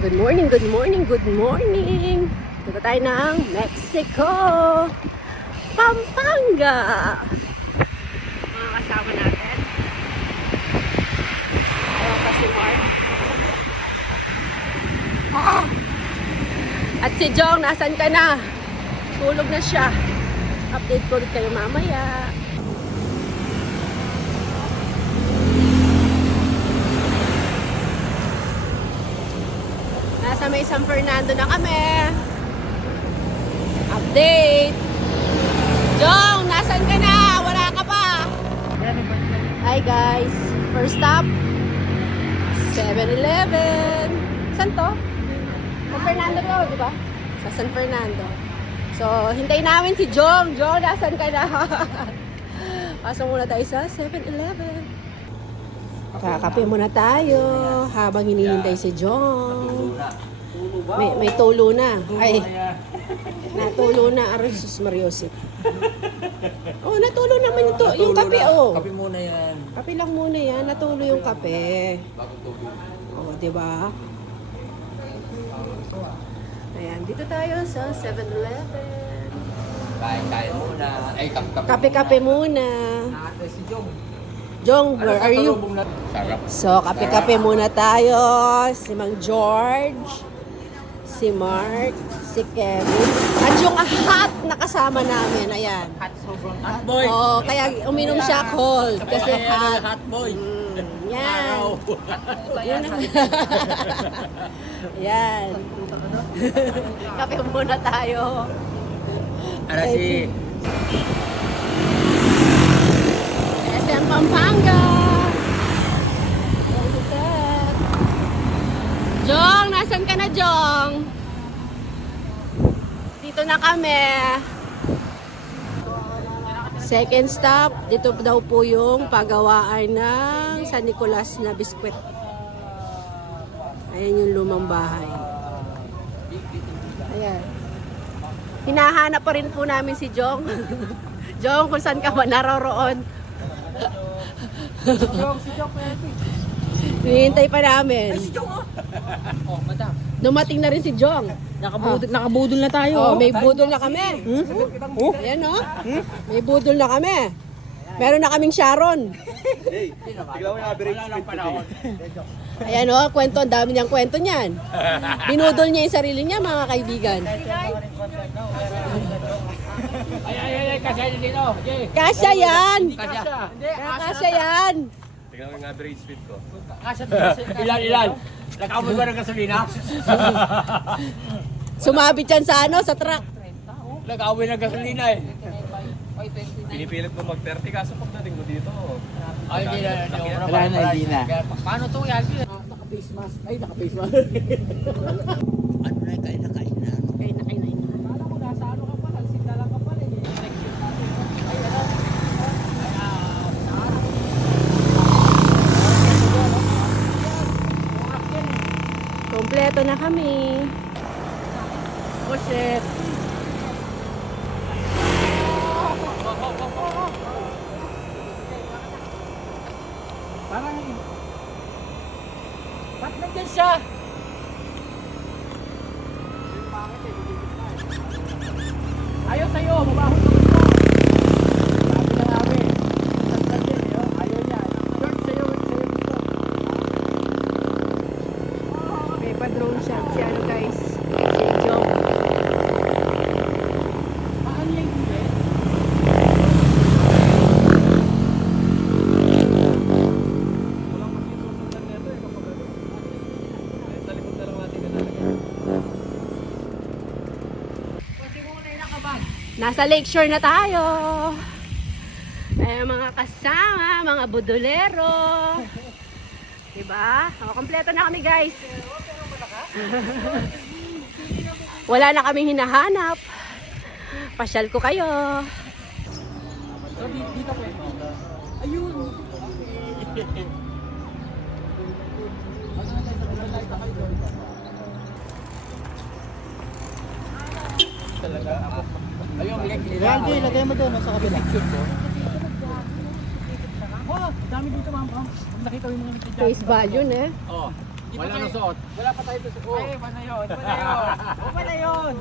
Good morning, good morning, good morning. Dito tayo ng Mexico, Pampanga. Mga kasama natin. Ayan pa si Mark. At si Jong, nasan ka na? Tulog na siya. Update ko ulit kayo mamaya. Nasa may San Fernando na kami. Update. Jong, nasan ka na? Wala ka pa. Hi guys. First stop, 7-Eleven. Saan to? San Fernando to, di ba? Sa San Fernando. So, hintayin namin si Jong. Jong, nasan ka na? Pasok muna tayo sa 7-Eleven. Kakape muna tayo habang hinihintay si Jong. May tulo na. Ay, natulo na. Aros Mariosip. Oh, natulo naman yung kape, oh. Kape muna yan. Kape lang muna yan. Natulo yung kape. Oh, diba? Ayan, dito tayo sa 7-Eleven. Kain muna. Ay, Kape-kape muna. Nakatay si Jong. Jong, where are you? Sarap. So, kape-kape muna tayo. Si Mang George, si Mark, si Kevin, at yung hot na kasama namin. Ayan. Hot boy. Oh, kaya uminom siya cold kasi hot. Hot boy. Yan. Yan. Yan. Kape muna tayo. Ara si... SM Pampanga. Ayan, sir. Jong, nasan ka na, Jong? Dito na kami. Second stop, dito daw po yung pagawaan ng San Nicolas na biskwit. Ayan yung lumang bahay. Ayan. Hinahanap pa rin po namin si Jong. Jong, kung saan ka ba naroroon? Hinihintay pa namin. Si Jong, oh. Oh, madam. Dumating na rin si Jong. Nakabudol na tayo. Oh, may budol na kami. Ayan, oh. May budol na kami. Meron na kaming Sharon. Tignan mo yung average speed ko. Ayan, oh. Kwento, ang dami niyang kwento niyan. Binudol niya yung sarili niya, mga kaibigan. Ay, kasya yun dito. Kasya yan. Kasya. Kasya yan. Tingnan mo yung average speed ko. Ilan? Nakamoy ba ng gasolina? Sumabit yan sa ano, sa truck. Nakamoy ng gasolina eh. Pinipilit ko mag-30 kaso pagdating ko dito. Ay, hindi na. Wala na, hindi na. Paano to yan? Naka-face mask. Ay, naka-face mask. Ano na yung kain na? Kain na. Kala mo, nasa ano ka pa, halsita lang ka pa. Kompleto na kami. Oh, shit. Parang, ba't nandyan siya? Ayaw sa'yo, mabahon ka mo. Sabi na namin. Nandyan, ayaw niya. George, sa'yo dito. May pa-drone siya. Si ano guys? Si Jong. Paano yung hindi? Nasa lakeshore na tayo. Ay, mga kasama, mga budolero. Diba? O, kompleto na kami guys. Wala na kaming hinahanap. Pasyal ko kayo. So, dito po. Ayun. Talaga ako. Ayun, Randy, lagay mo doon sa kabila. Oh, dami dito, ma'am. Nakita ko yung mga nagtitinda. Face value, eh. Oh. Wala na suot. Wala pa tayo doon sa... Ay, iba na yun. Iba na yun. Iba na yun.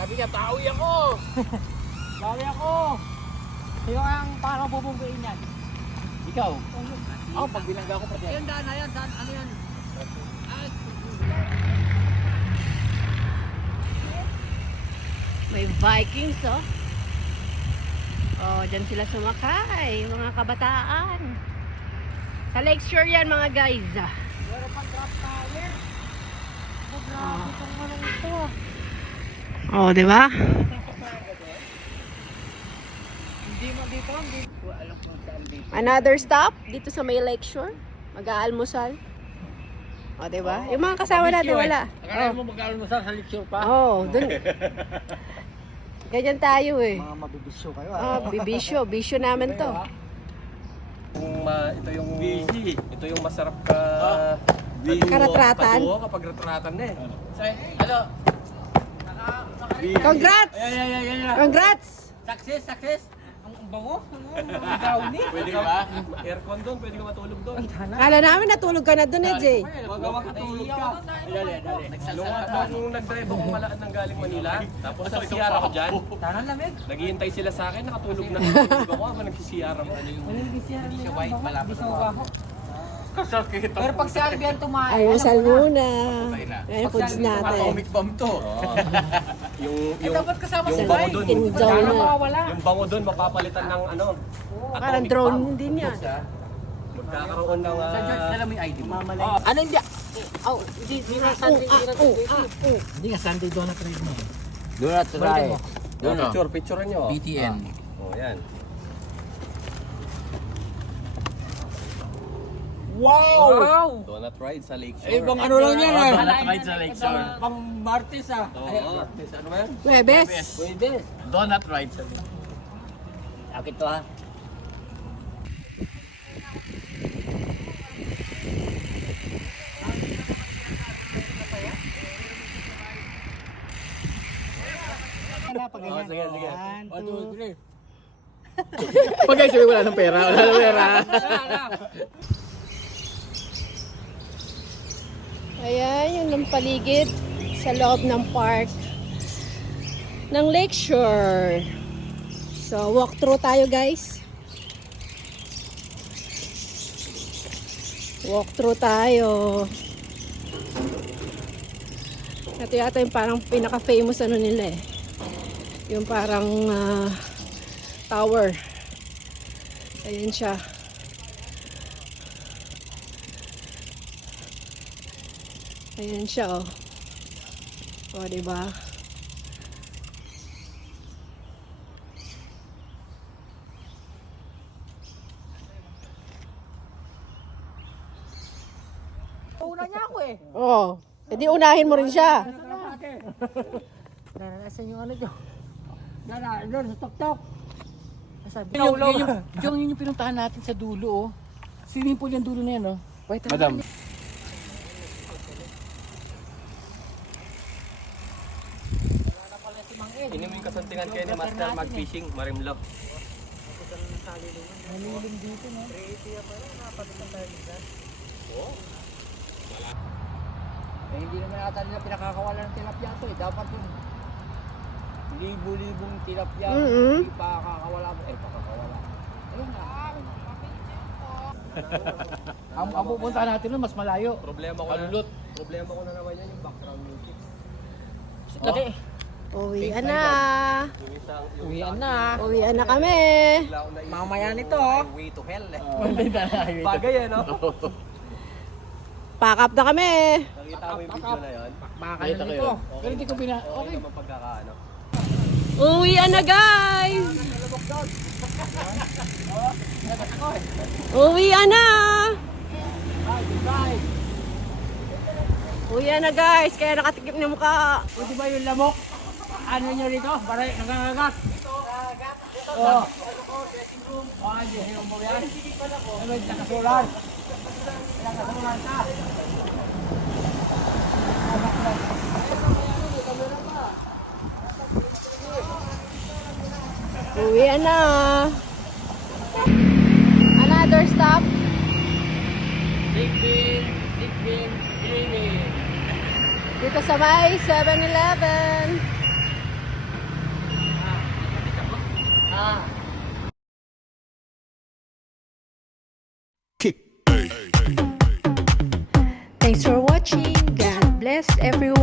Sabi niya, tawi ako. Tawi ako. Sino ang parang bubungguin yan? Ikaw? Ako, pag binangga ako pati. Ayun, daan. Ano yan? May Vikings, oh. Oh, dyan sila sumakay, mga kabataan. Sa Lakeshore yan, mga guys. Meron pang drop tower. Grabe itong ano ito. Oh, di ba? Hindi mo dito, hindi ko alam kung saan dito. Another stop dito sa may Lakeshore. Mag-aalmusal. Oh, di ba? Yung mga kasama natin wala. Akala mo mag-almusal sa lecture pa? Oh, dun. Ganyan tayo eh. Mga mabibisyo kayo. Oh, bisyo namin to. Ito yung busy. Ito yung masarap ka Karatratan. paduo kapag retratan na eh. Ano? Congrats! Yan. Congrats! Success. Ang bango. Ang brownie. Pwede ka ba? Aircon doon, pwede ka matulog doon. Kala namin natulog ka na dun eh, Jay. Magawa ka tulog ka. Dali. Nung nag-drive ako malaan ng galing Manila, tapos nag-CR ako dyan. Tanang lamig. Naghihintay sila sa akin, nakatulog na. Tulog ako habang nag-CR ako. Hindi siya white, malapit sa baho. Kasakit. Pero pag si Albian tumayo, Almusal muna. Ayan, foods natin. Atomic bomb to. Yung dapat kasama yung sila bango eh. doon. Kinjaw na. mawawala. Yung bango doon mapapalitan ng ano. Parang atomic drone bomb. din yan. Magkakaroon ng Sa George, dala mo yung ID mo. Ano hindi? Oh, hindi na Sunday. Hindi nga Sunday doon na trade mo. Do not try. Picture nyo. BTN. Oh, yan. Wow! Donut ride sa Lakeshore. Eh, bang ano lang yan ah. Donut ride sa Lakeshore. Pang Martes ah. Oo. Ano ba yan? Webes. Pwede. Donut ride sa Akit to ha. Sige. 1, 2, 3. Pag guys, wala ng pera. Wala ng pera. Ayan, yung lampaligid sa loob ng park ng Lakeshore. So, walk through tayo guys. Walk through tayo. Ito yata yung parang pinaka-famous ano nila eh. Yung parang tower. Ayan siya. Ayan siya, oh. O, diba? Una niya ako eh. Oo. Edi unahin mo rin siya. Naranasan yung ano dyan. Doon sa tok-tok. Sabi, yung pinuntahan natin sa dulo, oh. Swimming pool yung dulo na yan, oh. Wait, Madam. Inom yung kasuntingan kayo ni Master mag-fishing, marimlo. Nalilim dito, no? Eh, hindi naman ata nila pinakakawalan ng tilapia to eh. Dapat yung libo-libong tilapia. Mm-mm. Hindi pa kakawala mo. Eh, pakakawala. Ayun na. Ang pupunta natin nun, mas malayo. Problema ko na. Problema ko na naman yan yung background music. Dati. Uwian na. Yung isang, Uwian na. Uwian na kami. bigla ko na Mamaya nito, oh. way to hell eh. Bagay. Bagay eh, no? Pack up na kami. Nakita mo yung video na yun? Baka na nito. Pero hindi ko Okay okay. naman pagkakaano. Uwian na guys. Uwian na. Uwian na guys. Kaya nakatikip ng mukha. O di ba yung lamok? Ano nyo rito? Para nangangagat. Oo. Ah, di sino mo yan? Ano yung nakasulat? Nakasulat ka. Uwi na. Another stop. Big Bin, Green. Dito sa may 7-Eleven. Thanks for watching. God bless everyone.